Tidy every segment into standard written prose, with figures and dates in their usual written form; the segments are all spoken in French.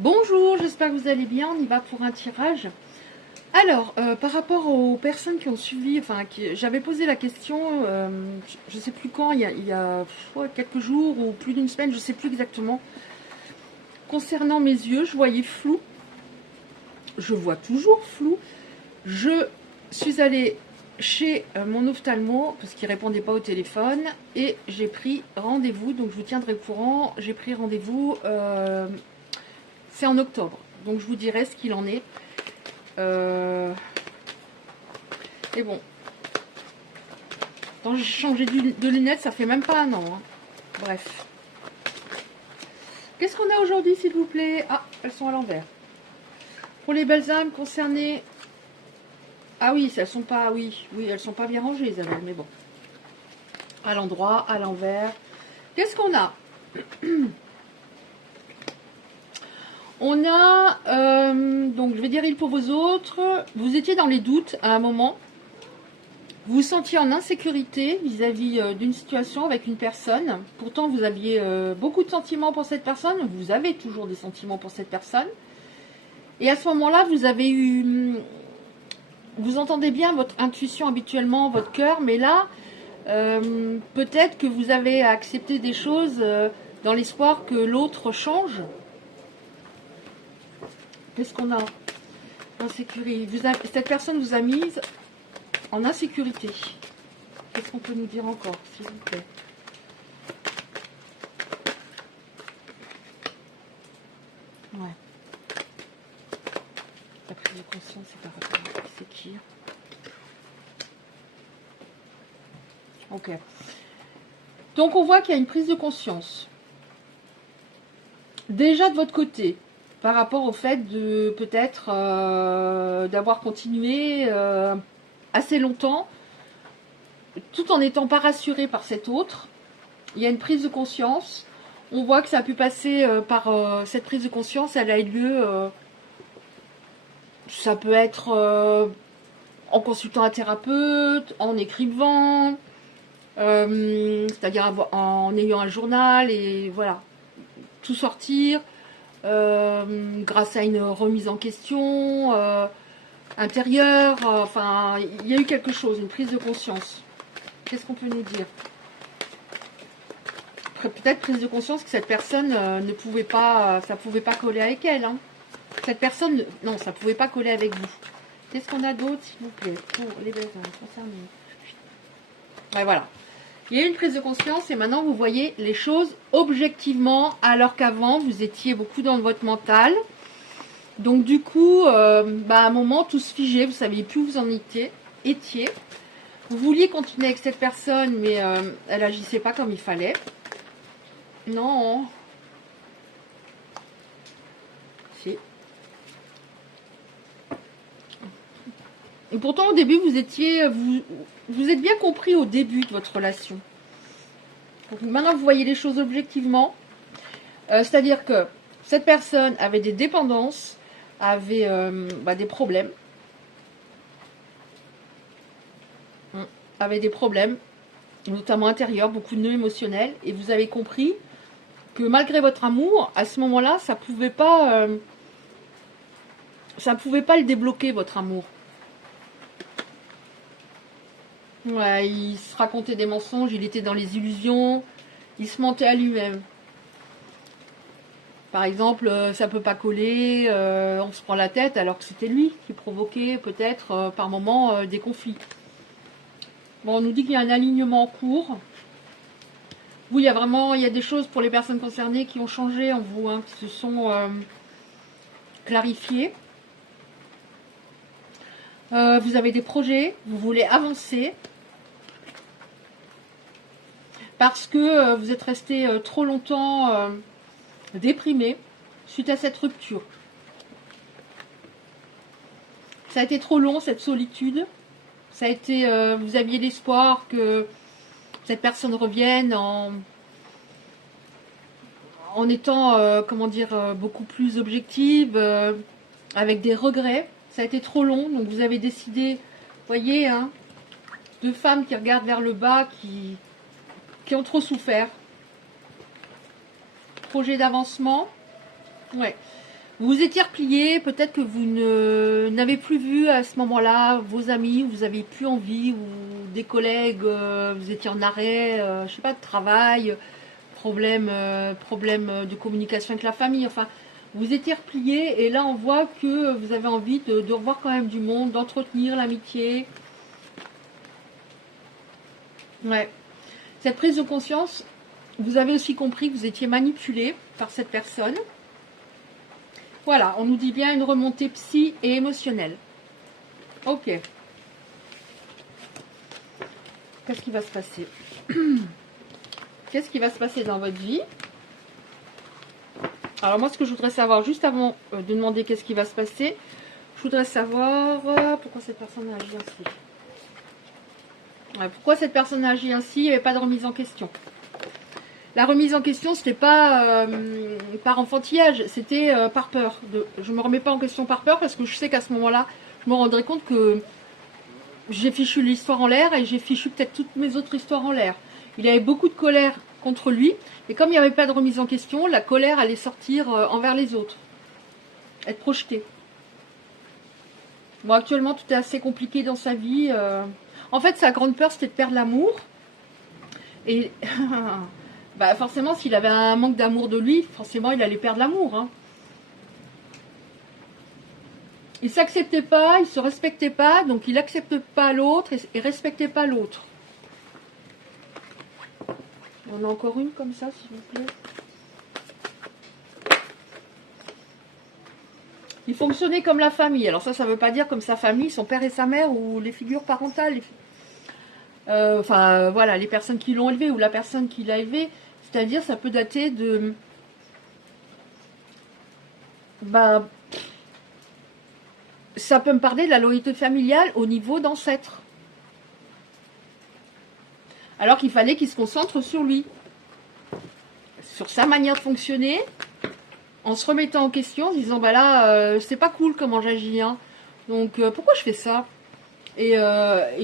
Bonjour, j'espère que vous allez bien. On y va pour un tirage. Alors, par rapport aux personnes qui ont suivi, j'avais posé la question, je ne sais plus quand, il y a quelques jours ou plus d'une semaine, je ne sais plus exactement. Concernant mes yeux, je voyais flou. Je vois toujours flou. Je suis allée chez mon ophtalmo parce qu'il ne répondait pas au téléphone et j'ai pris rendez-vous. Donc, je vous tiendrai au courant. J'ai pris rendez-vous, c'est en octobre. Donc, je vous dirai ce qu'il en est. Et bon, quand j'ai changé de lunettes, ça fait même pas un an. Hein. Bref. Qu'est-ce qu'on a aujourd'hui, s'il vous plaît? Ah, elles sont à l'envers. Pour les balsames concernés... Ah oui, elles sont pas... Oui, elles sont pas bien rangées, Isabelle, mais bon. À l'endroit, à l'envers. Qu'est-ce qu'on a? On a... donc, je vais dire il pour vos autres. Vous étiez dans les doutes à un moment. Vous vous sentiez en insécurité vis-à-vis d'une situation avec une personne. Pourtant, vous aviez beaucoup de sentiments pour cette personne. Vous avez toujours des sentiments pour cette personne. Et à ce moment-là, vous avez eu... Vous entendez bien votre intuition habituellement, votre cœur. Mais là, peut-être que vous avez accepté des choses dans l'espoir que l'autre change. Qu'est-ce qu'on a? Insécurité. Cette personne vous a mise en insécurité. Qu'est-ce qu'on peut nous dire encore, s'il vous plaît? Ouais. La prise de conscience, c'est par rapport à c'est qui? Ok. Donc on voit qu'il y a une prise de conscience. Déjà de votre côté, par rapport au fait de peut-être d'avoir continué assez longtemps, tout en n'étant pas rassuré par cet autre, il y a une prise de conscience. On voit que ça a pu passer par cette prise de conscience, elle a eu lieu, ça peut être en consultant un thérapeute, en écrivant, c'est-à-dire en ayant un journal et voilà, tout sortir, grâce à une remise en question intérieure, enfin, il y a eu quelque chose, une prise de conscience. Qu'est-ce qu'on peut nous dire? Peut-être prise de conscience que cette personne ne pouvait pas, ça pouvait pas coller avec elle. Hein. Cette personne, non, ça pouvait pas coller avec vous. Qu'est-ce qu'on a d'autre, s'il vous plaît, pour les besoins concernés? Ouais, voilà. Il y a eu une prise de conscience et maintenant vous voyez les choses objectivement, alors qu'avant vous étiez beaucoup dans votre mental. Donc du coup, à un moment, tout se figeait, vous ne saviez plus où vous en étiez. Vous vouliez continuer avec cette personne, mais elle n'agissait pas comme il fallait. Non. Si. Et pourtant, au début, vous êtes bien compris au début de votre relation. Donc maintenant, vous voyez les choses objectivement. C'est-à-dire que cette personne avait des dépendances, avait des problèmes. Avait des problèmes, notamment intérieurs, beaucoup de nœuds émotionnels. Et vous avez compris que malgré votre amour, à ce moment-là, ça pouvait pas le débloquer, votre amour. Ouais, il se racontait des mensonges, il était dans les illusions, il se mentait à lui-même. Par exemple, ça peut pas coller, on se prend la tête, alors que c'était lui qui provoquait peut-être par moments des conflits. Bon, on nous dit qu'il y a un alignement en cours. Vous, il y a des choses pour les personnes concernées qui ont changé en vous, hein, qui se sont clarifiées. Vous avez des projets, vous voulez avancer. Parce que vous êtes resté trop longtemps déprimé suite à cette rupture. Ça a été trop long, cette solitude. Ça a été, vous aviez l'espoir que cette personne revienne en étant, beaucoup plus objective, avec des regrets. Ça a été trop long, donc vous avez décidé, voyez, hein, deux femmes qui regardent vers le bas, qui ont trop souffert. Projet d'avancement. Ouais. Vous vous étiez replié, peut-être que vous n'avez plus vu à ce moment-là vos amis, vous avez plus envie, ou des collègues, vous étiez en arrêt, je sais pas, de travail, problème de communication avec la famille, enfin, vous étiez replié et là on voit que vous avez envie de revoir quand même du monde, d'entretenir l'amitié. Ouais. Cette prise de conscience, vous avez aussi compris que vous étiez manipulé par cette personne. Voilà, on nous dit bien une remontée psy et émotionnelle. Ok. Qu'est-ce qui va se passer? Qu'est-ce qui va se passer dans votre vie? Alors moi, ce que je voudrais savoir, juste avant de demander qu'est-ce qui va se passer, je voudrais savoir pourquoi cette personne a agi ainsi. Ouais, pourquoi cette personne a agi ainsi? Il n'y avait pas de remise en question. La remise en question, c'était pas par enfantillage, c'était par peur. Je ne me remets pas en question par peur parce que je sais qu'à ce moment-là, je me rendrais compte que j'ai fichu l'histoire en l'air et j'ai fichu peut-être toutes mes autres histoires en l'air. Il avait beaucoup de colère contre lui et comme il n'y avait pas de remise en question, la colère allait sortir envers les autres, être projetée. Bon, actuellement, tout est assez compliqué dans sa vie. En fait, sa grande peur, c'était de perdre l'amour. Et bah, forcément, s'il avait un manque d'amour de lui, forcément, il allait perdre l'amour. Hein. Il ne s'acceptait pas, il ne se respectait pas, donc il n'accepte pas l'autre et ne respectait pas l'autre. On a encore une comme ça, s'il vous plaît. Il fonctionnait comme la famille. Alors ça ne veut pas dire comme sa famille, son père et sa mère, ou les figures parentales. Enfin, voilà, les personnes qui l'ont élevé, ou la personne qui l'a élevé. C'est-à-dire, ça peut dater de... Ben, ça peut me parler de la loyauté familiale au niveau d'ancêtre. Alors qu'il fallait qu'il se concentre sur lui. Sur sa manière de fonctionner, en se remettant en question, en disant, bah là, c'est pas cool comment j'agis, hein. Donc, pourquoi je fais ça? Et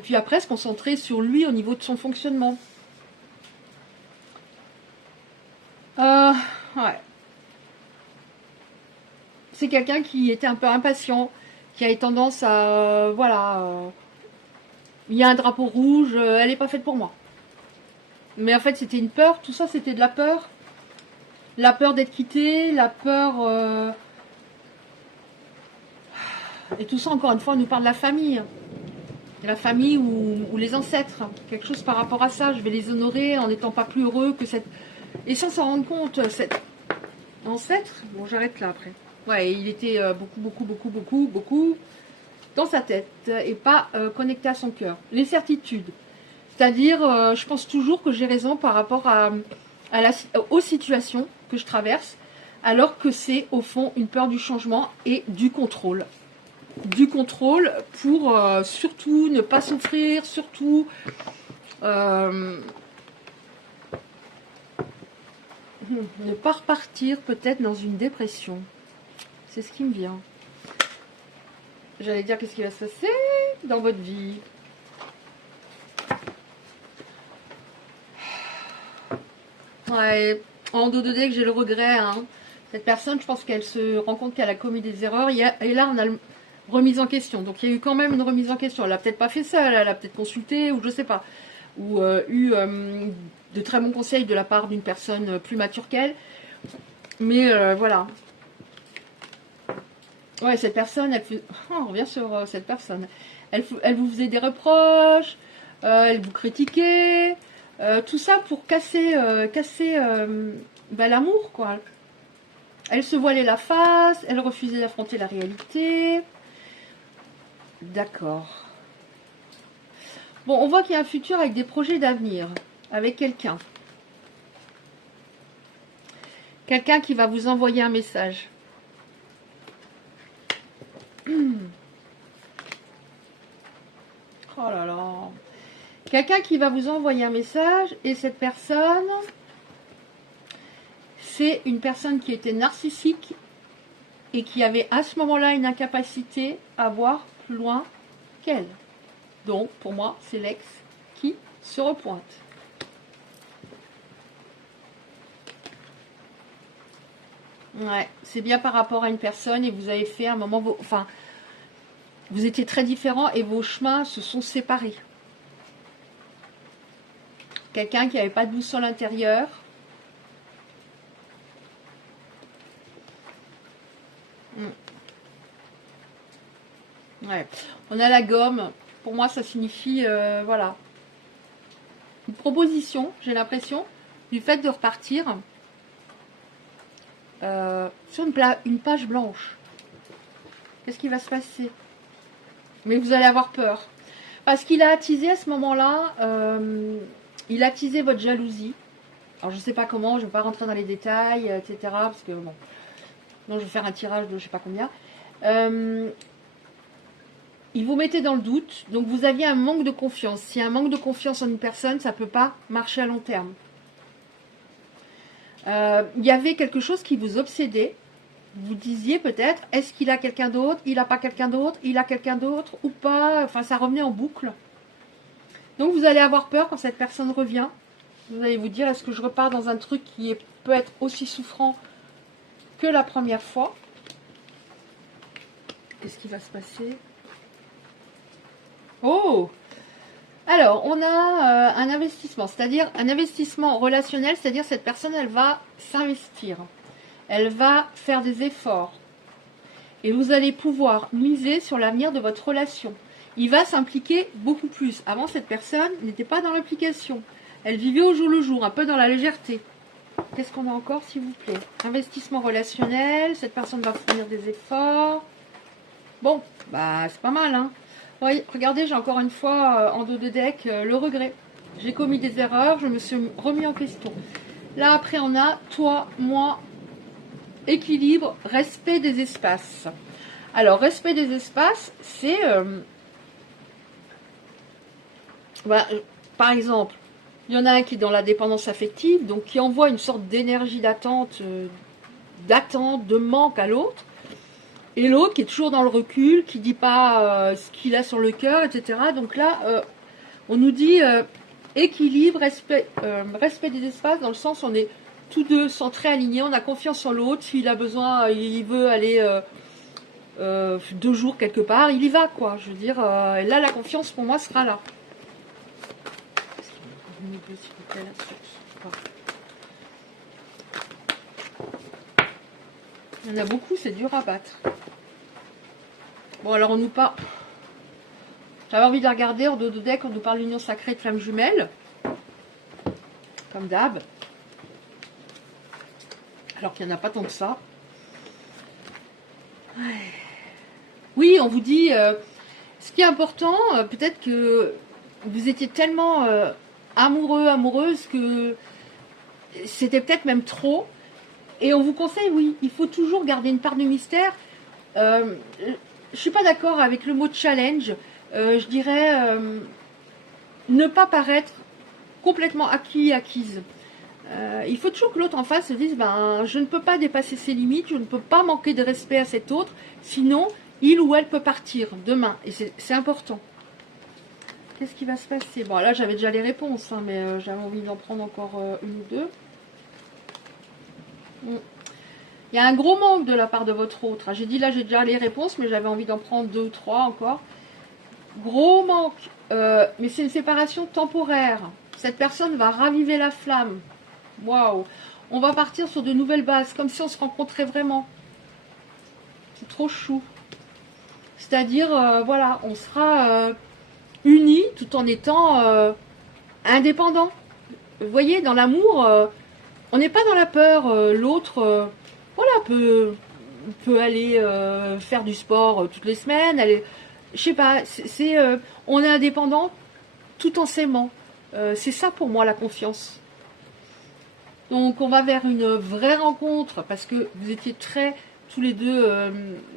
puis après, se concentrer sur lui au niveau de son fonctionnement. Ouais. C'est quelqu'un qui était un peu impatient, qui a eu tendance à... voilà. Il y a un drapeau rouge, elle n'est pas faite pour moi. Mais en fait, c'était une peur. Tout ça, c'était de la peur. La peur d'être quitté, la peur... Et tout ça, encore une fois, on nous parle de la famille. La famille ou les ancêtres. Quelque chose par rapport à ça. Je vais les honorer en n'étant pas plus heureux que cette... Et sans s'en rendre compte, cet ancêtre... Bon, j'arrête là après. Ouais, il était beaucoup dans sa tête et pas connecté à son cœur. Les certitudes. C'est-à-dire, je pense toujours que j'ai raison par rapport aux situations que je traverse, alors que c'est au fond une peur du changement et du contrôle. Du contrôle pour surtout ne pas souffrir, surtout ne pas repartir peut-être dans une dépression. C'est ce qui me vient. J'allais dire qu'est-ce qui va se passer dans votre vie. Ouais, en dos de deck, j'ai le regret. Hein. Cette personne, je pense qu'elle se rend compte qu'elle a commis des erreurs. Et là, on a remise en question. Donc, il y a eu quand même une remise en question. Elle n'a peut-être pas fait ça, elle a peut-être consulté, ou je sais pas. Ou eu de très bons conseils de la part d'une personne plus mature qu'elle. Mais voilà. Ouais, cette personne, on revient sur cette personne. Elle vous faisait des reproches, elle vous critiquait, tout ça pour casser l'amour, quoi. Elle se voilait la face, elle refusait d'affronter la réalité. D'accord. Bon, on voit qu'il y a un futur avec des projets d'avenir, avec quelqu'un. Quelqu'un qui va vous envoyer un message. Oh là là. Quelqu'un qui va vous envoyer un message et cette personne, c'est une personne qui était narcissique et qui avait à ce moment-là une incapacité à voir plus loin qu'elle. Donc, pour moi, c'est l'ex qui se repointe. Ouais, c'est bien par rapport à une personne et vous avez fait un moment, enfin, vous étiez très différents et vos chemins se sont séparés. Quelqu'un qui n'avait pas de boussole intérieure. Ouais. On a la gomme. Pour moi, ça signifie, voilà, une proposition, j'ai l'impression, du fait de repartir sur une page blanche. Qu'est-ce qui va se passer? Mais vous allez avoir peur. Parce qu'il a attisé à ce moment-là, il a attisé votre jalousie. Alors je ne sais pas comment, je ne vais pas rentrer dans les détails, etc. Parce que bon, non, je vais faire un tirage de je ne sais pas combien. Il vous mettait dans le doute, donc vous aviez un manque de confiance. S'il y a un manque de confiance en une personne, ça ne peut pas marcher à long terme. Il y avait quelque chose qui vous obsédait. Vous disiez peut-être, est-ce qu'il a quelqu'un d'autre? Il n'a pas quelqu'un d'autre? Il a quelqu'un d'autre ou pas? Enfin, ça revenait en boucle. Donc vous allez avoir peur quand cette personne revient. Vous allez vous dire, est-ce que je repars dans un truc qui peut être aussi souffrant que la première fois? Qu'est-ce qui va se passer? Oh! Alors, on a un investissement, c'est-à-dire un investissement relationnel, c'est-à-dire cette personne, elle va s'investir. Elle va faire des efforts. Et vous allez pouvoir miser sur l'avenir de votre relation. Il va s'impliquer beaucoup plus. Avant, cette personne n'était pas dans l'implication. Elle vivait au jour le jour, un peu dans la légèreté. Qu'est-ce qu'on a encore, s'il vous plaît? Investissement relationnel, cette personne va fournir des efforts. Bon, bah c'est pas mal, hein. Oui, regardez, j'ai encore une fois en dos de deck le regret. J'ai commis des erreurs, je me suis remis en question. Là, après, on a toi, moi, équilibre, respect des espaces. Alors, respect des espaces, c'est... par exemple, il y en a un qui est dans la dépendance affective, donc qui envoie une sorte d'énergie d'attente, de manque à l'autre. Et l'autre qui est toujours dans le recul, qui ne dit pas ce qu'il a sur le cœur, etc. Donc là, on nous dit équilibre, respect des espaces, dans le sens où on est tous deux centrés, alignés, on a confiance en l'autre. S'il a besoin, il veut aller 2 jours quelque part, il y va, quoi. Je veux dire, et là, la confiance pour moi sera là. Il y en a beaucoup, c'est dur à battre. Bon, alors on nous parle... J'avais envie de la regarder en dos de deck, on nous parle d'union sacrée de flammes jumelles. Comme d'hab. Alors qu'il n'y en a pas tant que ça. Ouais. Oui, on vous dit... ce qui est important, peut-être que vous étiez tellement amoureux, amoureuse, que c'était peut-être même trop. Et on vous conseille, oui, il faut toujours garder une part de mystère. Je ne suis pas d'accord avec le mot challenge. Je dirais ne pas paraître complètement acquise. Il faut toujours que l'autre en face se dise, ben, je ne peux pas dépasser ses limites, je ne peux pas manquer de respect à cet autre, sinon il ou elle peut partir demain. Et c'est important. Qu'est-ce qui va se passer? Bon, là j'avais déjà les réponses, hein, mais j'avais envie d'en prendre encore une ou deux. Il y a un gros manque de la part de votre autre. J'ai dit là j'ai déjà les réponses, mais j'avais envie d'en prendre 2 ou 3 encore. Gros manque, mais c'est une séparation temporaire. Cette personne va raviver la flamme. Waouh! On va partir sur de nouvelles bases, comme si on se rencontrait vraiment. C'est trop chou. C'est-à-dire, voilà, on sera unis tout en étant indépendants. Vous voyez, dans l'amour, on n'est pas dans la peur. L'autre, voilà, peut aller faire du sport toutes les semaines. Aller, je sais pas, on est indépendant tout en s'aimant. C'est ça pour moi la confiance. Donc on va vers une vraie rencontre parce que vous étiez tous les deux,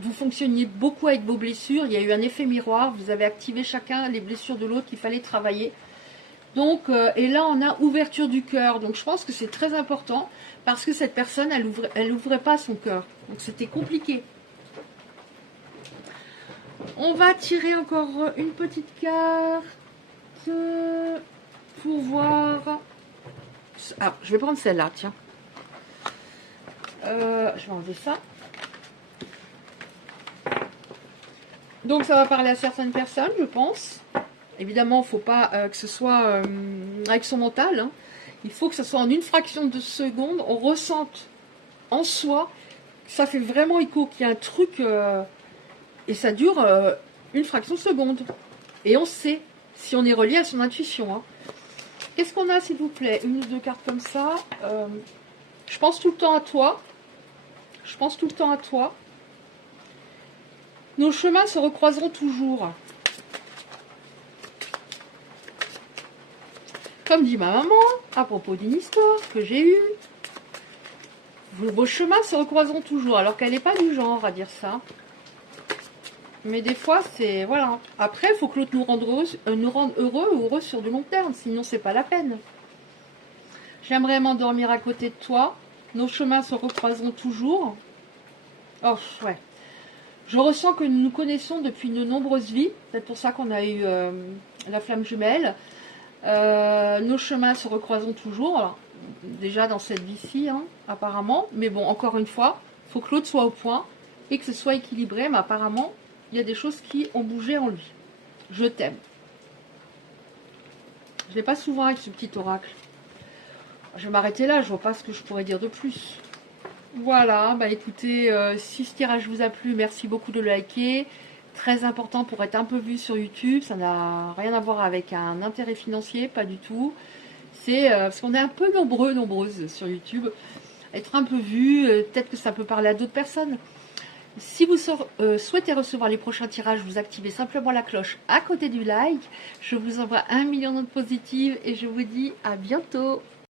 vous fonctionniez beaucoup avec vos blessures. Il y a eu un effet miroir. Vous avez activé chacun les blessures de l'autre qu'il fallait travailler. Donc, et là on a ouverture du cœur. Donc je pense que c'est très important parce que cette personne, elle ouvrait pas son cœur. Donc c'était compliqué. On va tirer encore une petite carte pour voir. Ah, je vais prendre celle-là, tiens. Je vais enlever ça. Donc ça va parler à certaines personnes, je pense. Évidemment, il ne faut pas que ce soit avec son mental. Hein. Il faut que ce soit en une fraction de seconde. On ressente en soi, ça fait vraiment écho, qu'il y a un truc... et ça dure une fraction de seconde. Et on sait si on est relié à son intuition. Hein. Qu'est-ce qu'on a, s'il vous plaît? Une ou deux cartes comme ça. Je pense tout le temps à toi. Je pense tout le temps à toi. Nos chemins se recroiseront toujours. Comme dit ma maman, à propos d'une histoire que j'ai eue. Vos chemins se recroiseront toujours. Alors qu'elle n'est pas du genre à dire ça. Mais des fois, c'est... Voilà. Après, il faut que l'autre nous rende heureux ou heureux sur du long terme. Sinon, c'est pas la peine. J'aimerais m'endormir à côté de toi. Nos chemins se recroiseront toujours. Oh, ouais. Je ressens que nous nous connaissons depuis de nombreuses vies. C'est pour ça qu'on a eu la flamme jumelle. Nos chemins se recroiseront toujours. Alors, déjà dans cette vie-ci, hein, apparemment. Mais bon, encore une fois, il faut que l'autre soit au point et que ce soit équilibré. Mais apparemment, il y a des choses qui ont bougé en lui. Je t'aime. Je ne l'ai pas souvent avec ce petit oracle. Je vais m'arrêter là, je vois pas ce que je pourrais dire de plus. Voilà, bah écoutez, si ce tirage vous a plu, merci beaucoup de le liker. Très important pour être un peu vu sur YouTube. Ça n'a rien à voir avec un intérêt financier, pas du tout. C'est parce qu'on est un peu nombreuses sur YouTube. Être un peu vu, peut-être que ça peut parler à d'autres personnes. Si vous souhaitez recevoir les prochains tirages, vous activez simplement la cloche à côté du like. Je vous envoie 1 million de notes positives et je vous dis à bientôt.